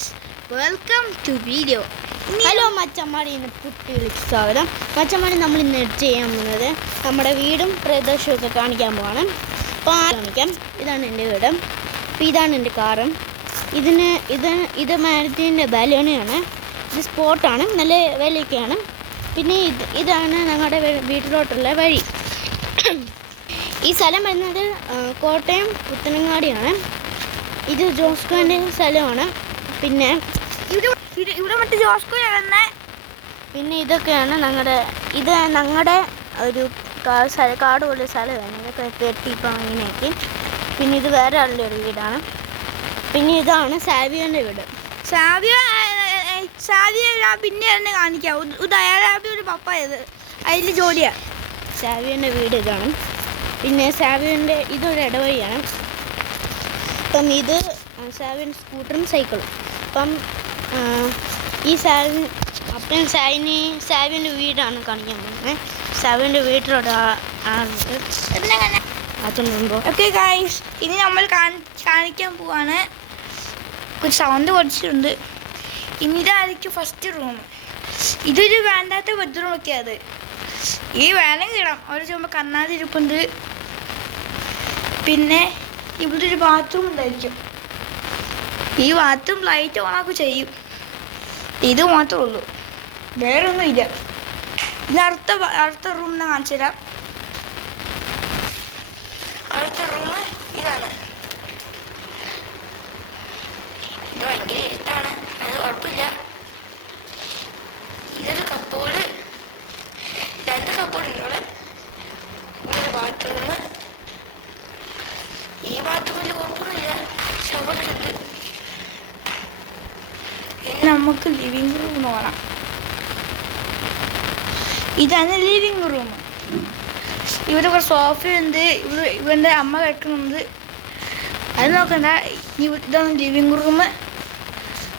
guys, welcome to video. Hello മച്ചന്മാരെ, ഇന്ന് പുട്ടിയിലേക്ക് സ്വാഗതം. മച്ചന്മാരെ, നമ്മൾ ഇന്ന് എഡിറ്റ് ചെയ്യാൻ പോകുന്നത് നമ്മുടെ വീടും പ്രദേശമൊക്കെ കാണിക്കാൻ പോവാണ്. അപ്പോൾ കാണിക്കാം. ഇതാണ് എൻ്റെ വീട്, അപ്പോൾ ഇതാണ് എൻ്റെ കാറും. ഇത് മാരുതിൻ്റെ ബലോണിയാണ്. ഇത് സ്പോട്ടാണ്, നല്ല വിലയൊക്കെയാണ്. പിന്നെ ഇതാണ് ഞങ്ങളുടെ വീട്ടിലോട്ടുള്ള വഴി. ഈ സ്ഥലം വരുന്നത് കോട്ടയം പുത്തനങ്ങാടിയാണ്. ഇത് ജോസ്കോൻ്റെ സ്ഥലമാണ്. പിന്നെ ഇവിടെ മറ്റേ ജോസ്കോ പിന്നെ ഇതൊക്കെയാണ് ഞങ്ങളുടെ ഒരു കാട് പോലെ സ്ഥലമാണ്. ഇതൊക്കെ കെട്ടിപ്പോൾ അങ്ങനെയൊക്കെ. പിന്നെ ഇത് വേറെ ആളുടെ ഒരു വീടാണ്. പിന്നെ ഇതാണ് സാവിയോൻ്റെ വീട്. സാവിയ പിന്നെ തന്നെ കാണിക്കാം. ഒരു പപ്പായത് അതിൽ ജോലിയാണ്. സാവിയോൻ്റെ വീട് ഇതാണ്. പിന്നെ സാവിയോൻ്റെ ഇതൊരു ഇടവഴിയാണ്. അപ്പം ഇത് സാവിയോൻ്റെ സ്കൂട്ടറും സൈക്കിളും. അപ്പം ഈ സാവിയോൻ്റെ വീടാണ് കാണിക്കാൻ പോകുന്നത്. സാവിയോൻ്റെ വീട്ടിലോട്ട് അതുമ്പോൾ ഓക്കെ ഗൈസ്, ഇനി നമ്മൾ കാണിക്കാൻ പോവാണ്. ഒരു സൗണ്ട് കുറച്ചിട്ടുണ്ട്. ഇനി ഇതായിരിക്കും ഫസ്റ്റ് റൂം. ഇതൊരു വേണ്ടാത്ത ബെഡ്റൂം ഒക്കെ. അത് ഈ വേണം കിടാം. അവിടെ ചെയ്യുമ്പോൾ കണ്ണാടി ഇരിപ്പുണ്ട്. പിന്നെ ഇവിടെ ഒരു ബാത്റൂം ഉണ്ടായിരിക്കും. ഈ ബാത്റൂം ലൈറ്റ് ഓണാക്കി ചെയ്യും. ഇത് മാത്രമേ ഉള്ളൂ, വേറെ ഒന്നും ഇല്ല. ഇത് അടുത്ത റൂം ഞാൻ കാണിച്ചു തരാം. അടുത്ത റൂം ഇതാണ്. ഇത് ഭയങ്കര ഇഷ്ടമാണ്, അത് കുഴപ്പമില്ല. ഇതൊരു കപ്പോട്, 2 കപ്പോട് ഉണ്ട്. ഇതൊരു ബാത്റൂം. ഈ ബാത്റൂമിൽ കുഴപ്പമൊന്നുമില്ല, ഷവറുണ്ട്. ഇനി നമുക്ക് ലിവിങ് റൂം നോക്കാം. ഇതാണ് ലിവിങ് റൂം. ഇവിടെ ഒരു സോഫയുണ്ട്. ഇവൻ്റെ അമ്മ കിടക്കുന്നുണ്ട്, അത് നോക്കണ്ട. ഇതാണ് ലിവിങ് റൂം.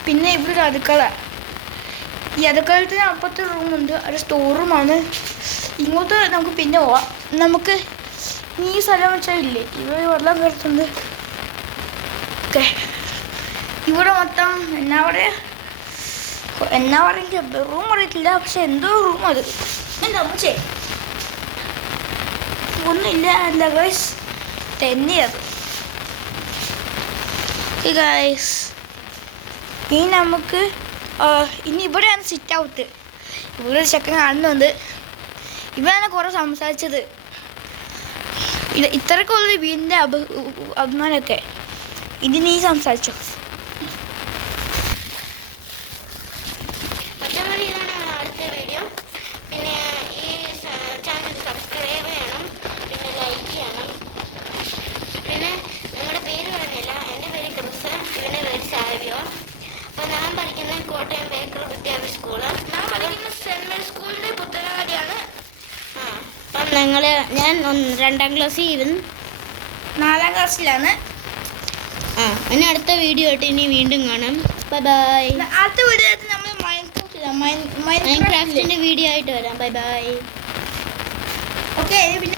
പിന്നെ ഇവിടെ ഒരു അടുക്കള. ഈ അടുക്കളത്തിന് അപ്പുറത്തെ റൂമുണ്ട്, അത് സ്റ്റോർ റൂമാണ്. ഇങ്ങോട്ട് നമുക്ക് പിന്നെ പോവാം. നമുക്ക് ഈ സ്ഥലം വെച്ചാൽ ഇല്ലേ, ഇവിടെ വെള്ളം കിടത്തുണ്ട്. ഓക്കെ, ഇവിടെ മൊത്തം എന്നാ പറയുക, റൂം അറിയത്തില്ല, പക്ഷെ എന്തോ റൂം. അത് എന്താ ഒന്നുമില്ല, എന്താ ഗൈസ്, തന്നെയത് ഗൈസ്. ഇനി നമുക്ക് ഇനി ഇവിടെയാണ് സിറ്റ് ഔട്ട്. ഇവിടെ ചെക്കൻ കാണുന്നുണ്ട്. ഇവരാണ് കുറെ സംസാരിച്ചത്. ഇത്രയൊക്കെ ഉള്ള വീടിൻ്റെ അഭിമാനമൊക്കെ. ഇത് നീ സംസാരിച്ചോ. അടുത്ത വീഡിയോ. പിന്നെ ഈ ചാനൽ സബ്സ്ക്രൈബ് ചെയ്യണം, പിന്നെ ലൈക്ക് ചെയ്യണം. പിന്നെ ഞങ്ങളുടെ പേര് പറഞ്ഞില്ല, എൻ്റെ പേര് ക്രിസ്, ഇവൻ്റെ പേര് സാവിയോ. അപ്പോൾ ഞാൻ പഠിക്കുന്നത് കോട്ടയം ബേക്കർ വിദ്യാഭ്യാസ സ്കൂള്. ഞാൻ പഠിക്കുന്ന സെൻറ് മേരി സ്കൂളിൻ്റെ പുത്തനങ്ങാടിയാണ്. അപ്പം ഞാൻ 2ാം ക്ലാസ്സിൽ, ഇവൻ 4ാം ക്ലാസ്സിലാണ്. ഇനി അടുത്ത വീഡിയോ ആയിട്ട് ഇനി വീണ്ടും കാണാം. Bye bye. അടുത്ത വീഡിയോ ആയിട്ട് നമ്മൾ മൈൻക്രാഫ്റ്റിന്റെ വീഡിയോ ആയിട്ട് വരാം. Bye bye. ഓക്കെ, പിന്നെ